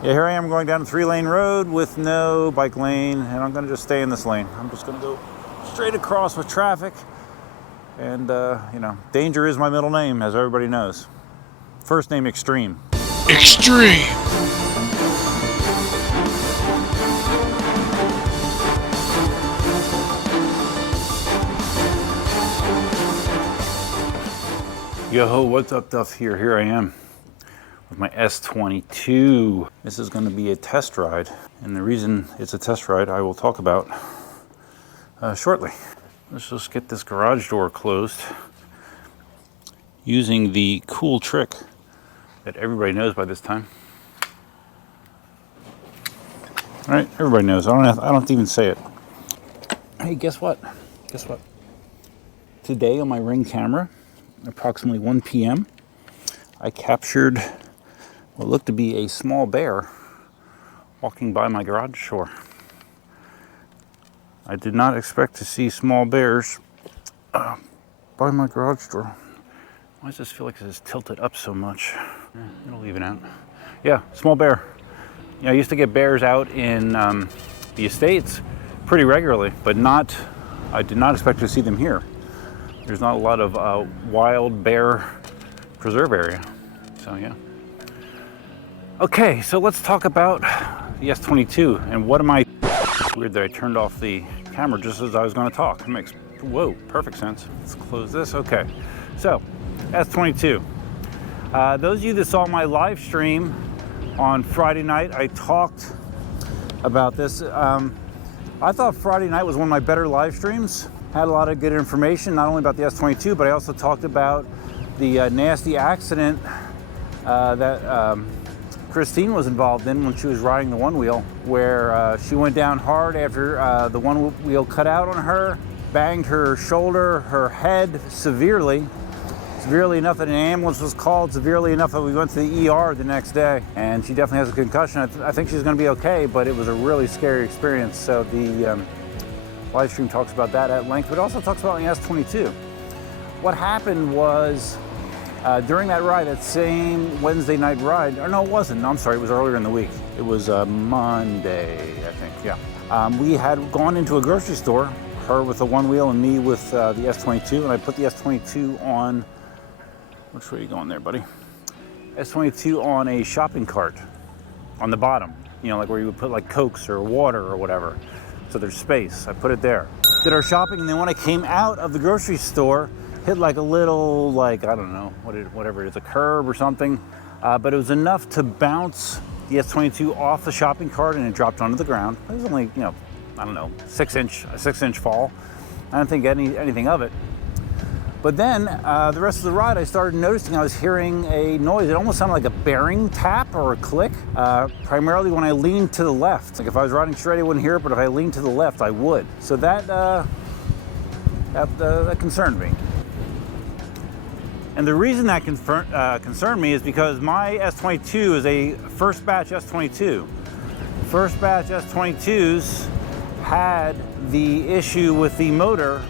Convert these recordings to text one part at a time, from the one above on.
Yeah, here I am going down a 3-lane road with no bike lane, and I'm gonna just stay in this lane. I'm just gonna go straight across with traffic. And, you know, danger is my middle name, as everybody knows. First name, Extreme. Extreme! Yo, what's up, Duff here? Here I am with my S22. This is gonna be a test ride. And the reason it's a test ride, I will talk about shortly. Let's just get this garage door closed using the cool trick that everybody knows by this time. All right, everybody knows. I don't have to even say it. Hey, guess what? Guess what? Today on my Ring camera, approximately 1 p.m., I captured what looked to be a small bear walking by my garage door. I did not expect to see small bears by my garage door. Why does this feel like it's tilted up so much? It'll even out. Yeah, small bear. You know, I used to get bears out in the estates pretty regularly, but I did not expect to see them here. There's not a lot of wild bear preserve area, so yeah. Okay, so let's talk about the S22 and what am I... It's weird that I turned off the camera just as I was gonna talk. It makes, whoa, perfect sense. Let's close this, okay. So, S22. Those of you that saw my live stream on Friday night, I talked about this. I thought Friday night was one of my better live streams. Had a lot of good information, not only about the S22, but I also talked about the nasty accident that Christine was involved in when she was riding the one wheel, where she went down hard after the one wheel cut out on her, banged her shoulder, her head severely enough that an ambulance was called, severely enough that we went to the ER the next day. And she definitely has a concussion. I think she's gonna be okay, but it was a really scary experience. So the live stream talks about that at length, but also talks about the S22. What happened was, during that ride, that same Wednesday night ride, or no, it wasn't. No, I'm sorry, it was earlier in the week. It was Monday, I think, yeah. We had gone into a grocery store, her with the one wheel and me with the S22, and I put the S22 on, which way are you going there, buddy? S22 on a shopping cart on the bottom, you know, like where you would put like Cokes or water or whatever. So there's space, I put it there. Did our shopping, and then when I came out of the grocery store, hit like a little, like, I don't know, whatever it is, a curb or something, but it was enough to bounce the S22 off the shopping cart and it dropped onto the ground. It was only, you know, I don't know, a 6-inch fall. I don't think anything of it. But then the rest of the ride, I started noticing I was hearing a noise. It almost sounded like a bearing tap or a click, primarily when I leaned to the left. Like if I was riding straight, I wouldn't hear it, but if I leaned to the left, I would. So that concerned me. And the reason that concerned me is because my S22 is a first batch S22. First batch S22s had the issue with the motor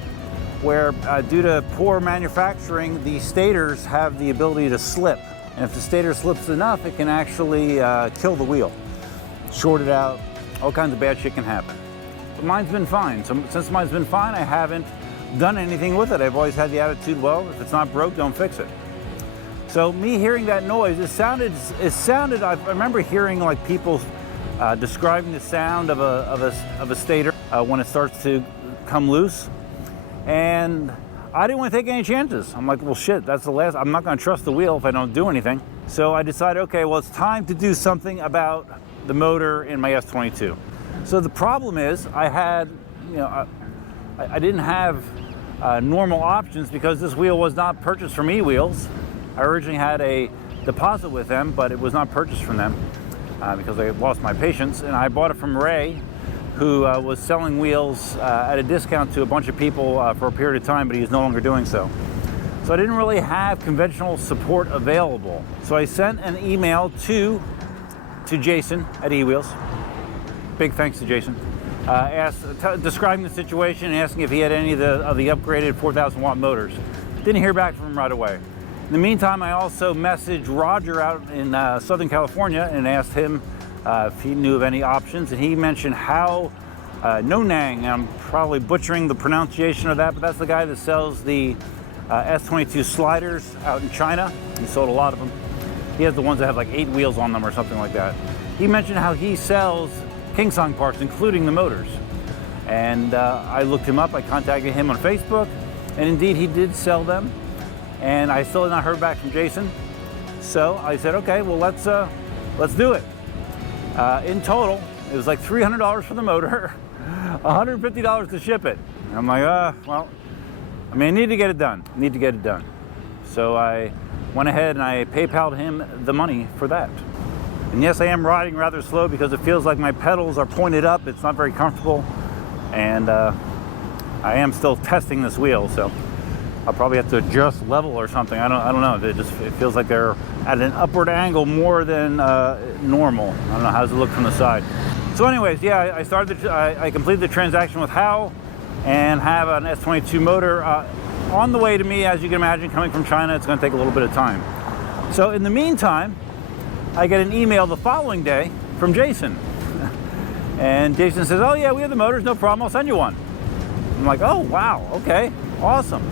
where due to poor manufacturing, the stators have the ability to slip. And if the stator slips enough, it can actually kill the wheel. Short it out, all kinds of bad shit can happen. But mine's been fine. So since mine's been fine, I haven't done anything with it. I've always had the attitude, well, if it's not broke, don't fix it. So me hearing that noise, it sounded, I remember hearing like people describing the sound of a stator when it starts to come loose. And I didn't want to take any chances. I'm like, well, shit, that's the last, I'm not going to trust the wheel if I don't do anything. So I decided, okay, well, it's time to do something about the motor in my S22. So the problem is I had, you know, I didn't have normal options because this wheel was not purchased from eWheels. I originally had a deposit with them, but it was not purchased from them because I lost my patience. And I bought it from Ray, who was selling wheels at a discount to a bunch of people for a period of time, but he's no longer doing so. So I didn't really have conventional support available. So I sent an email to Jason at eWheels. Big thanks to Jason. Describing the situation and asking if he had any of the upgraded 4,000 watt motors. Didn't hear back from him right away. In the meantime, I also messaged Roger out in Southern California and asked him if he knew of any options, and he mentioned how Nonang, I'm probably butchering the pronunciation of that, but that's the guy that sells the S22 sliders out in China. He sold a lot of them. He has the ones that have like 8 wheels on them or something like that. He mentioned how he sells KingSong parts, including the motors. And I looked him up, I contacted him on Facebook, and indeed he did sell them. And I still have not heard back from Jason. So I said, okay, well let's do it. In total, it was like $300 for the motor, $150 to ship it. And I'm like, well, I mean, I need to get it done. So I went ahead and I PayPal'd him the money for that. And yes, I am riding rather slow because it feels like my pedals are pointed up. It's not very comfortable. And I am still testing this wheel, so I'll probably have to adjust level or something. I don't know. It feels like they're at an upward angle more than normal. I don't know, how does it look from the side? So anyways, yeah, I completed the transaction with Hal and have an S22 motor on the way to me. As you can imagine, coming from China, it's going to take a little bit of time. So in the meantime, I get an email the following day from Jason. And Jason says, oh yeah, we have the motors, no problem, I'll send you one. I'm like, oh wow, okay, awesome.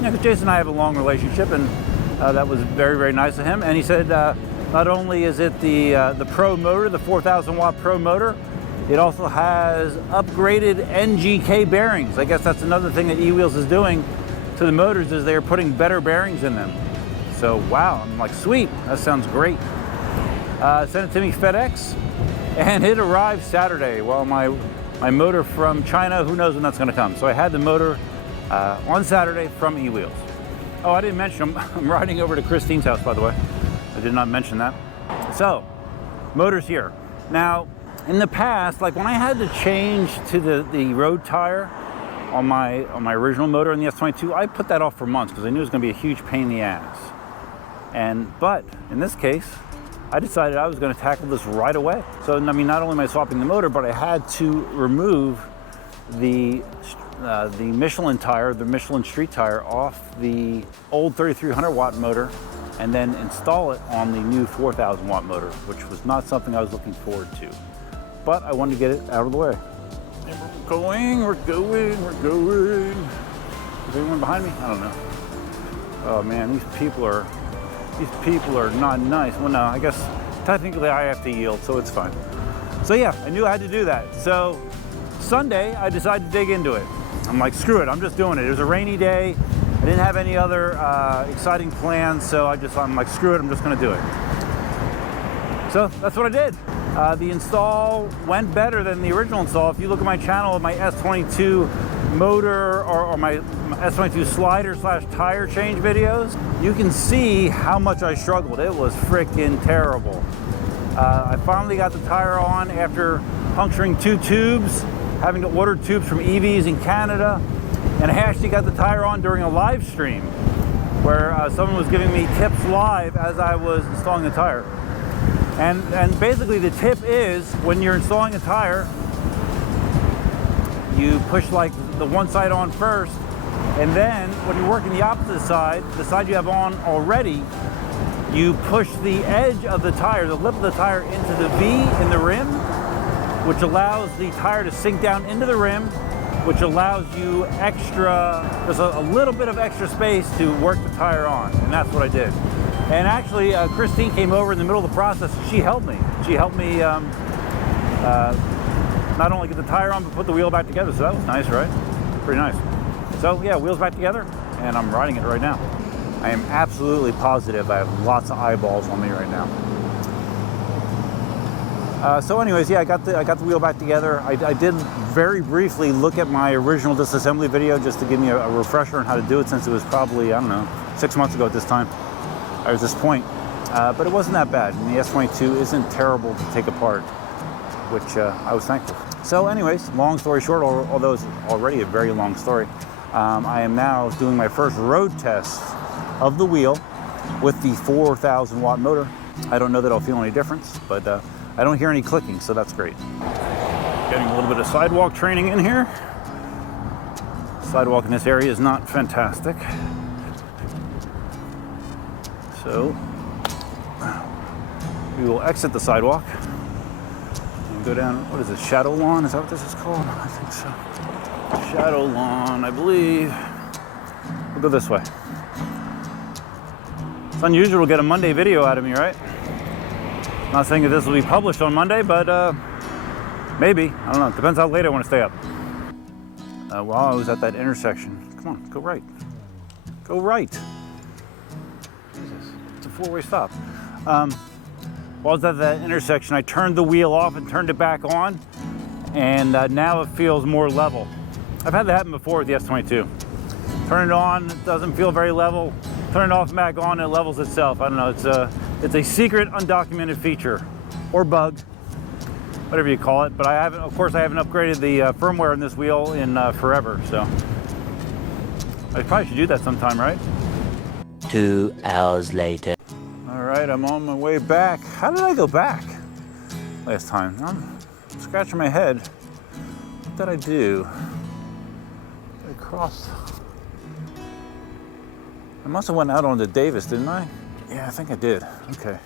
Yeah, because Jason and I have a long relationship, and that was very, very nice of him. And he said, not only is it the Pro motor, the 4,000 watt Pro motor, it also has upgraded NGK bearings. I guess that's another thing that eWheels is doing to the motors, is they're putting better bearings in them. So wow, I'm like, sweet, that sounds great. Sent it to me FedEx, and it arrived Saturday. Well, my motor from China, who knows when that's gonna come. So I had the motor on Saturday from eWheels. Oh, I didn't mention, I'm riding over to Christine's house, by the way. I did not mention that. So, motor's here. Now, in the past, like when I had to change to the road tire on my original motor in the S22, I put that off for months because I knew it was gonna be a huge pain in the ass. But in this case, I decided I was going to tackle this right away. So, I mean, not only am I swapping the motor, but I had to remove the Michelin tire, the Michelin street tire, off the old 3,300 watt motor, and then install it on the new 4,000 watt motor, which was not something I was looking forward to. But I wanted to get it out of the way. And we're going. Is anyone behind me? I don't know. Oh man, these people are not nice. Well, no, I guess technically I have to yield, so it's fine. So yeah, I knew I had to do that. So Sunday, I decided to dig into it. I'm like, screw it, I'm just doing it. It was a rainy day. I didn't have any other exciting plans, so I'm like, screw it, I'm just gonna do it. So that's what I did. The install went better than the original install. If you look at my channel, my S22 motor or my S22 slider / tire change videos, you can see how much I struggled. It was freaking terrible. I finally got the tire on after puncturing 2 tubes, having to order tubes from EVs in Canada, and I actually got the tire on during a live stream where someone was giving me tips live as I was installing the tire. And basically the tip is, when you're installing a tire, you push like the one side on first, and then when you're working the opposite side, the side you have on already, you push the edge of the tire, the lip of the tire, into the V in the rim, which allows the tire to sink down into the rim, which allows you there's a little bit of extra space to work the tire on, and that's what I did. And actually, Christine came over in the middle of the process. She helped me. Not only get the tire on, but put the wheel back together. So that was nice, right? Pretty nice. So yeah, wheels back together, and I'm riding it right now. I am absolutely positive I have lots of eyeballs on me right now. So anyways, yeah, I got the wheel back together. I did very briefly look at my original disassembly video just to give me a refresher on how to do it, since it was probably, I don't know, 6 months ago at this time. I was this point, but it wasn't that bad. And the S22 isn't terrible to take apart, which I was thankful for. So anyways, long story short, although it's already a very long story, I am now doing my first road test of the wheel with the 4,000 watt motor. I don't know that I'll feel any difference, but I don't hear any clicking, so that's great. Getting a little bit of sidewalk training in here. Sidewalk in this area is not fantastic. So we will exit the sidewalk Go down, what is it, Shadow Lawn? Is that what this is called? I think so. Shadow Lawn, I believe. We'll go this way. It's unusual to get a Monday video out of me, right? Not saying that this will be published on Monday, but maybe. I don't know. Depends how late I want to stay up. While I was at that intersection, come on, go right. Go right. Jesus, it's a four-way stop. While I was at that intersection, I turned the wheel off and turned it back on, and now it feels more level. I've had that happen before with the S22. Turn it on, it doesn't feel very level. Turn it off and back on, it levels itself. I don't know, it's a secret undocumented feature, or bug, whatever you call it. But I haven't, of course, I haven't upgraded the firmware in this wheel in forever, so. I probably should do that sometime, right? 2 hours later. All right, I'm on my way back. How did I go back last time? I'm scratching my head. What did I do? I crossed. I must have went out onto Davis, didn't I? Yeah, I think I did. Okay.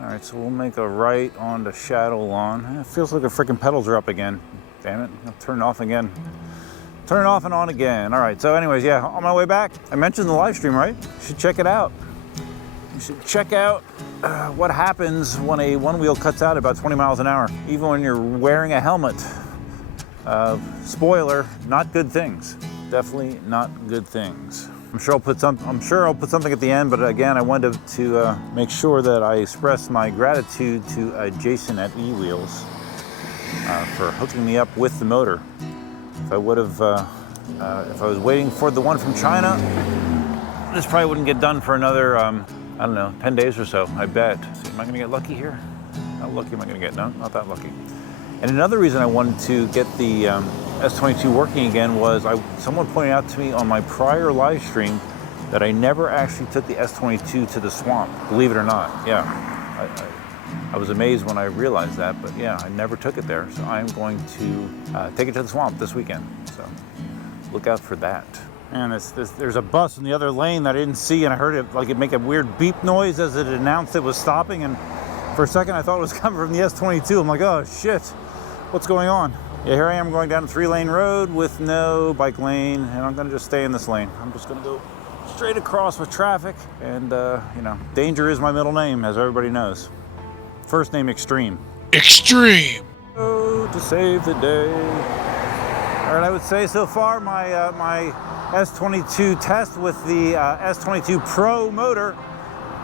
All right, so we'll make a right onto Shadow Lawn. It feels like the freaking pedals are up again. Damn it, I'll turn it off again. Turn it off and on again. All right, so anyways, yeah, on my way back, I mentioned the live stream, right? You should check it out. You should check out what happens when a one wheel cuts out about 20 miles an hour, even when you're wearing a helmet. Spoiler, not good things. Definitely not good things. I'm sure I'll put something at the end, but again, I wanted to make sure that I express my gratitude to Jason at eWheels for hooking me up with the motor. If I would have, if I was waiting for the one from China, this probably wouldn't get done for another, I don't know, 10 days or so, I bet. So am I gonna get lucky here? How lucky am I gonna get? No, not that lucky. And another reason I wanted to get the S22 working again was someone pointed out to me on my prior live stream that I never actually took the S22 to the swamp, believe it or not. Yeah, I was amazed when I realized that, but yeah, I never took it there. So I'm going to take it to the swamp this weekend. So look out for that. And there's a bus in the other lane that I didn't see, and I heard it make a weird beep noise as it announced it was stopping. And for a second, I thought it was coming from the S22. I'm like, oh shit, what's going on? Yeah, here I am going down a 3-lane road with no bike lane, and I'm gonna just stay in this lane. I'm just gonna go straight across with traffic, and you know, danger is my middle name, as everybody knows. First name Extreme. Extreme! Oh, to save the day. All right, I would say so far my my S22 test with the S22 Pro motor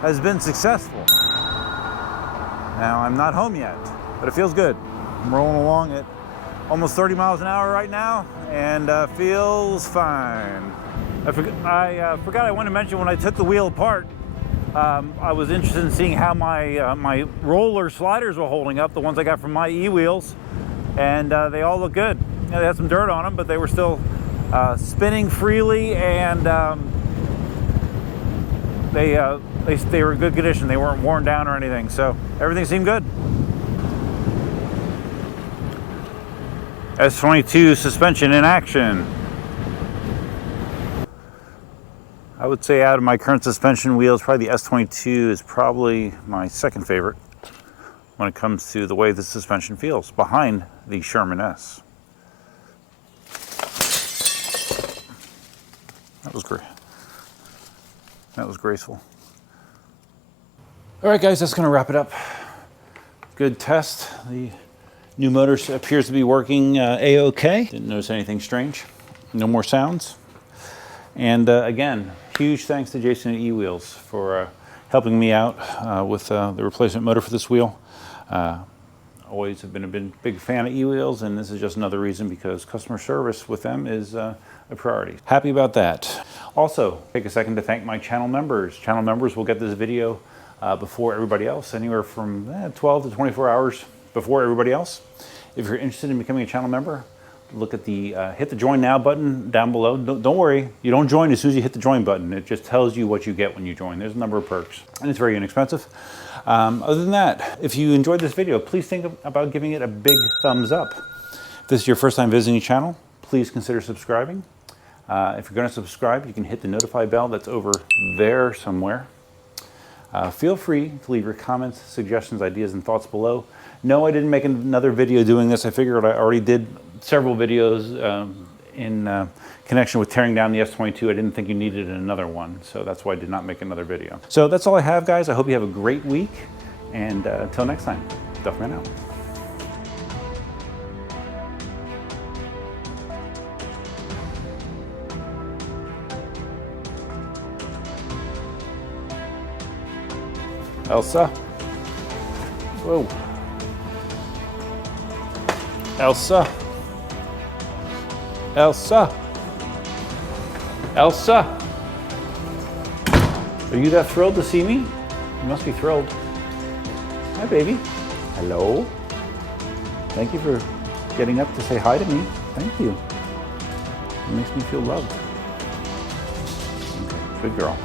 has been successful. Now, I'm not home yet, but it feels good. I'm rolling along at almost 30 miles an hour right now, and feels fine. I forgot I wanted to mention when I took the wheel apart, I was interested in seeing how my my roller sliders were holding up, the ones I got from my eWheels, and they all look good. You know, they had some dirt on them, but they were still spinning freely, and they were in good condition. They weren't worn down or anything, so everything seemed good. S22 suspension in action. I would say out of my current suspension wheels, probably the S22 is probably my second favorite when it comes to the way the suspension feels, behind the Sherman S. That was great. That was graceful. All right, guys, that's gonna wrap it up. Good test. The new motor appears to be working A-OK. Didn't notice anything strange. No more sounds. And again, huge thanks to Jason at eWheels for helping me out with the replacement motor for this wheel. Always have been a big fan of eWheels, and this is just another reason because customer service with them is a priority. Happy about that. Also, take a second to thank my channel members. Channel members will get this video before everybody else, anywhere from 12 to 24 hours before everybody else. If you're interested in becoming a channel member, look at the hit the join now button down below. Don't worry, you don't join as soon as you hit the join button. It just tells you what you get when you join. There's a number of perks, and it's very inexpensive. Other than that, if you enjoyed this video, please think about giving it a big thumbs up. If this is your first time visiting the channel, please consider subscribing. If you're going to subscribe, you can hit the notify bell that's over there somewhere. Feel free to leave your comments, suggestions, ideas, and thoughts below. No, I didn't make another video doing this. I figured I already did several videos in connection with tearing down the S22. I didn't think you needed another one, so that's why I did not make another video. So that's all I have, guys. I hope you have a great week, and until next time, Duffman out. Elsa. Whoa. Elsa. Elsa. Elsa. Are you that thrilled to see me? You must be thrilled. Hi, baby. Hello. Thank you for getting up to say hi to me. Thank you. It makes me feel loved. Okay, good girl.